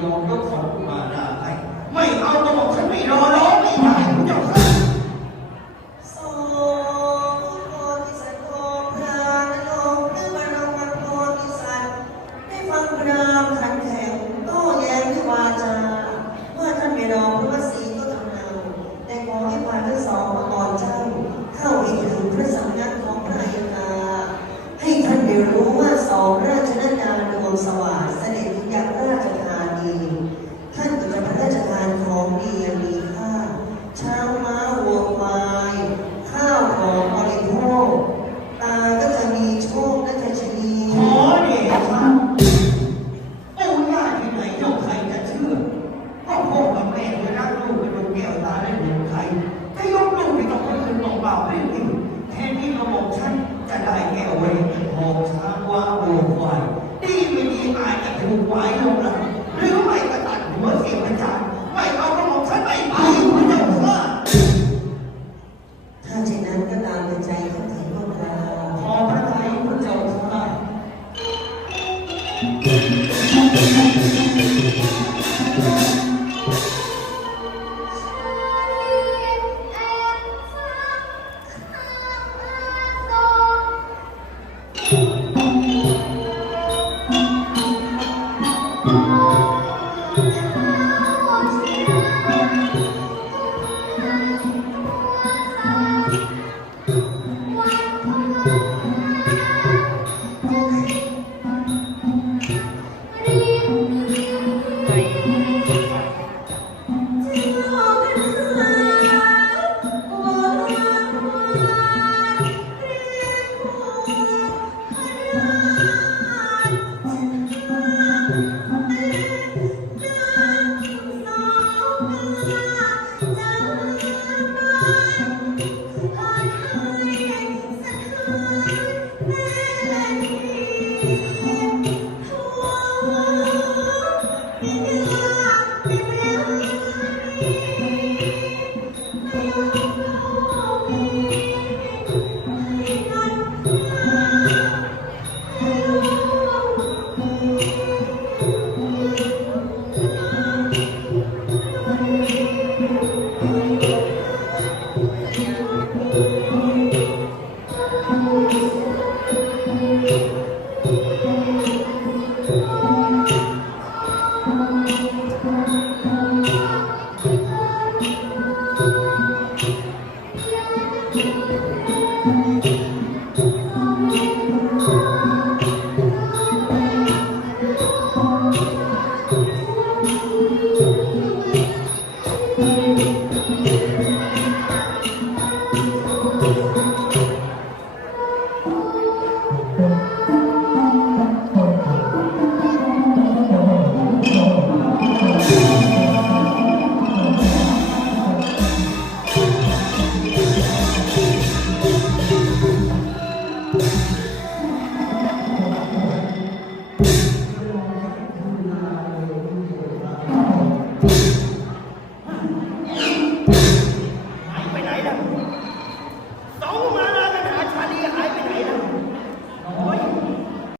โยนยกสงมานาให้ไม่เอาตรง I am